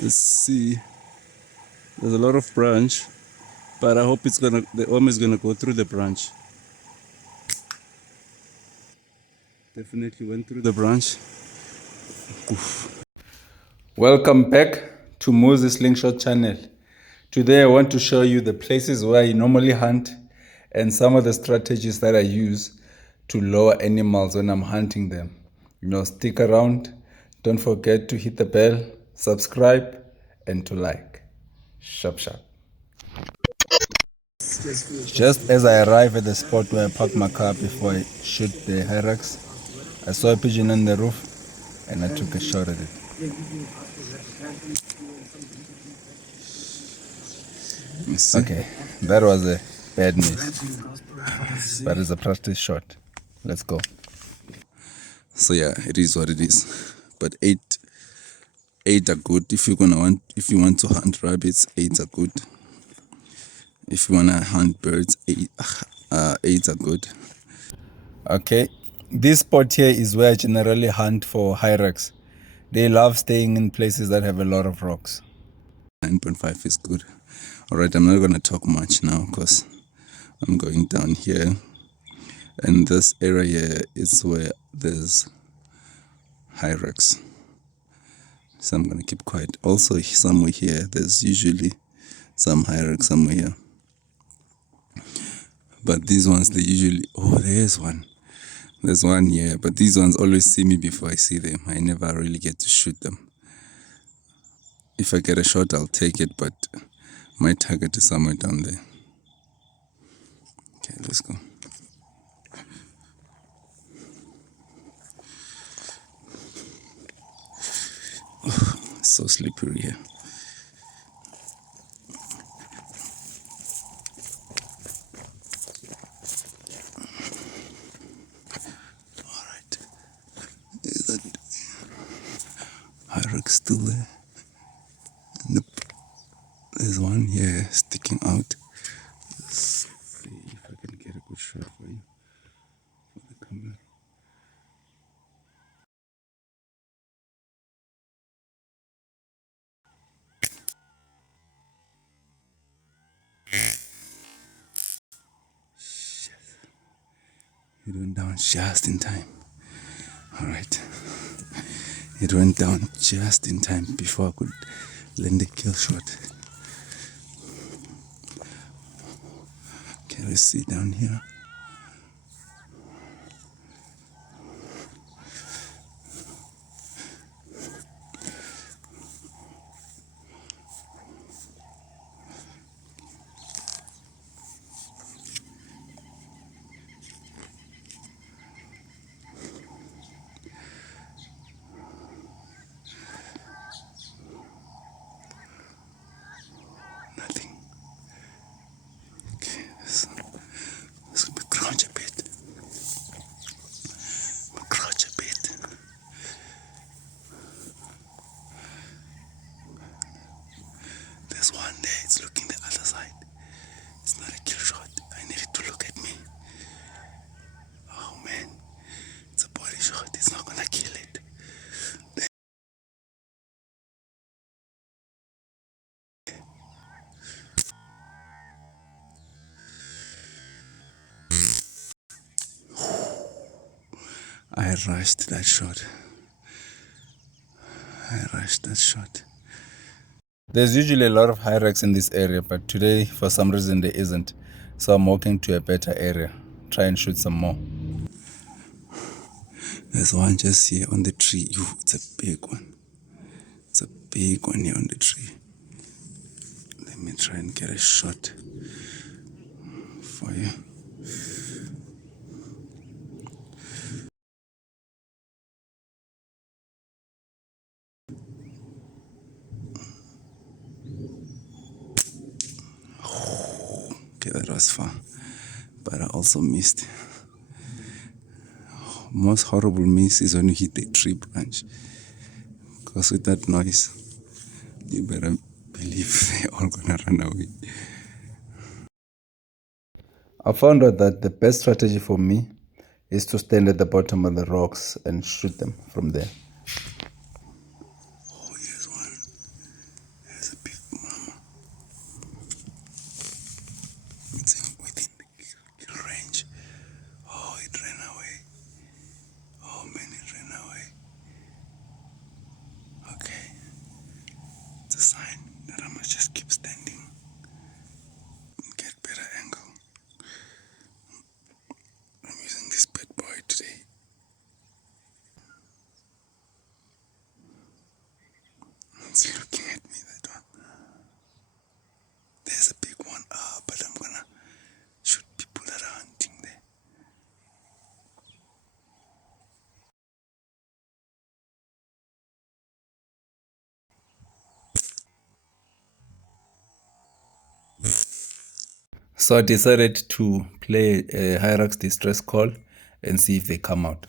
Let's see. There's a lot of branch, but I hope the worm is gonna go through the branch. Definitely went through the branch. Oof. Welcome back to Moses Slingshot channel. Today I want to show you the places where I normally hunt and some of the strategies that I use to lure animals when I'm hunting them. Stick around. Don't forget to hit the bell, subscribe, and to like. Sharp, sharp. Just as I arrive at the spot where I park my car before I shoot the hyrax, I saw a pigeon on the roof and I took a shot at it. Okay, that was a bad miss, but it's a practice shot. Let's go. So yeah, it is what it is. But eight are good. If you want to hunt rabbits, 8 are good. If you wanna hunt birds, eight are good. Okay, this spot here is where I generally hunt for hyrax. They love staying in places that have a lot of rocks. 9.5 is good. Alright, I'm not gonna talk much now because I'm going down here. And this area is where there's hyrax. So I'm gonna keep quiet. Also, somewhere here, there's usually some hyrax somewhere here. But these ones, they usually... Oh, there's one. There's one here. But these ones always see me before I see them. I never really get to shoot them. If I get a shot, I'll take it, but my target is somewhere down there. Okay, let's go. Oh, it's so slippery here. Alright. Is that hyrax still there? Nope. There's one here sticking out. Let's see if I can get a good shot for you. For the camera. Shit. It went down just in time. Alright. It went down just in time before I could land a kill shot. Okay, let's see down here. Nothing. Okay, let's crouch a bit. Crouch a bit. There's one there, it's looking the other side. It's not a kill shot. I need it to look at me. Oh man, it's a body shot. It's not gonna kill it. I rushed that shot. There's usually a lot of hyrax in this area, but today, for some reason, there isn't. So I'm walking to a better area. Try and shoot some more. There's one just here on the tree. It's a big one. It's a big one here on the tree. Let me try and get a shot for you. Okay, that was far, but I also missed. Most horrible miss is when you hit the tree branch, because with that noise, you better believe they're all gonna run away. I found out that the best strategy for me is to stand at the bottom of the rocks and shoot them from there. Oh, here's one. just keep standing and get better angle. I'm using this bad boy today. It's looking at me, that one. There's a big one, but I'm gonna shoot people that are hunting there. So I decided to play a hyrax distress call and see if they come out.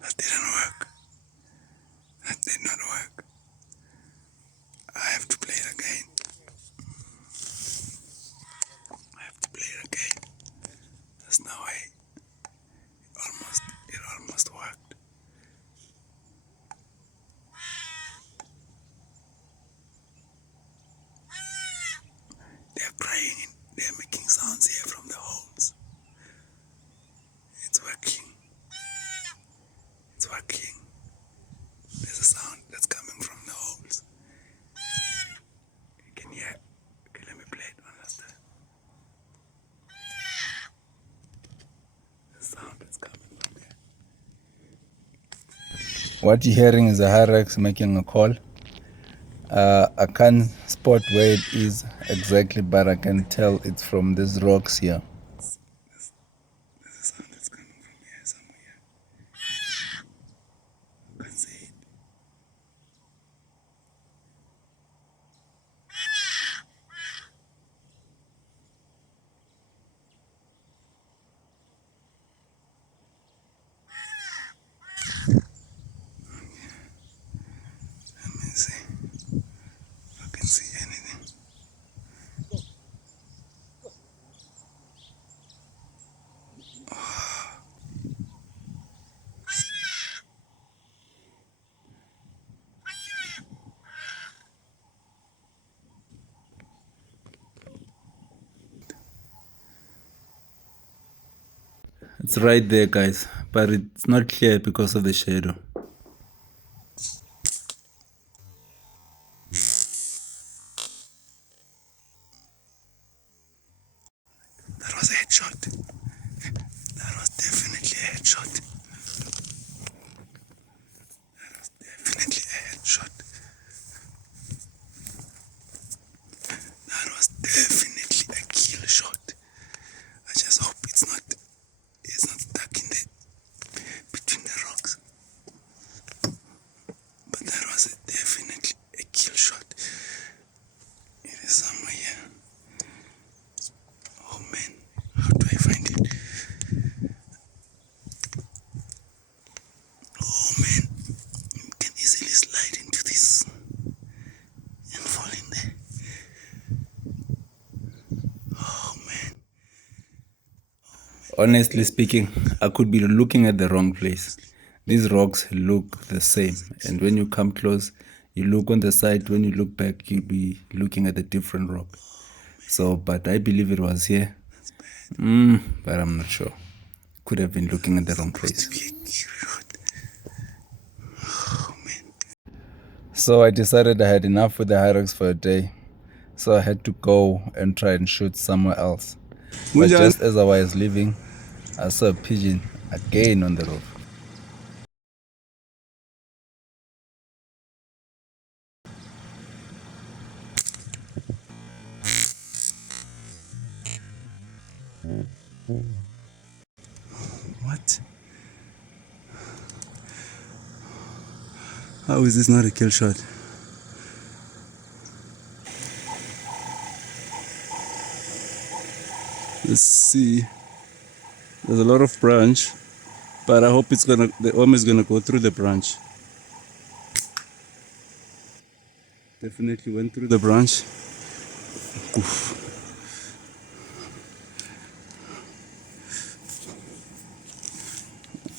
That didn't work. That did not work. I have to play it again. I have to play it again. There's no way. It almost worked. They're crying. They're making sounds here from the holes. It's working. It's working. There's a sound that's coming from the holes. You can hear. Okay, let me play it one last time. The sound that's coming from there. What you're hearing is a hyrax making a call. I can't spot where it is exactly, but I can tell it's from these rocks here. There's a sound that's coming from here somewhere. I can see it. Let me see if I can see anything. It's right there, guys, but it's not clear because of the shadow. That was a headshot. That was definitely a headshot. That was definitely a headshot. That was definitely a kill shot. I just hope it's not stuck in the between the rocks. But that was definitely a kill shot. It is somewhere here. Oh man, how do I find it? Oh man, you can easily slide into this and fall in there. Oh man. Honestly speaking, I could be looking at the wrong place. These rocks look the same, and when you come close, you look on the side. When you look back, you'll be looking at a different rock. So, but I believe it was here. But I'm not sure. Could have been looking at the wrong place. So I decided I had enough with the hyrax for a day. So I had to go and try and shoot somewhere else. But just as I was leaving, I saw a pigeon again on the roof. What? How is this not a kill shot? Let's see. There's a lot of branch, but I hope the worm is gonna go through the branch. Definitely went through the branch. Oof.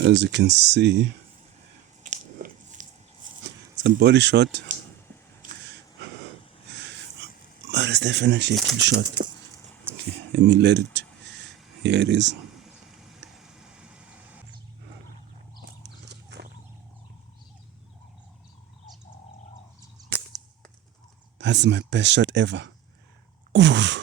As you can see, some body shot, but it's definitely a kill shot. Okay, let me let it. Here it is. That's my best shot ever. Oof.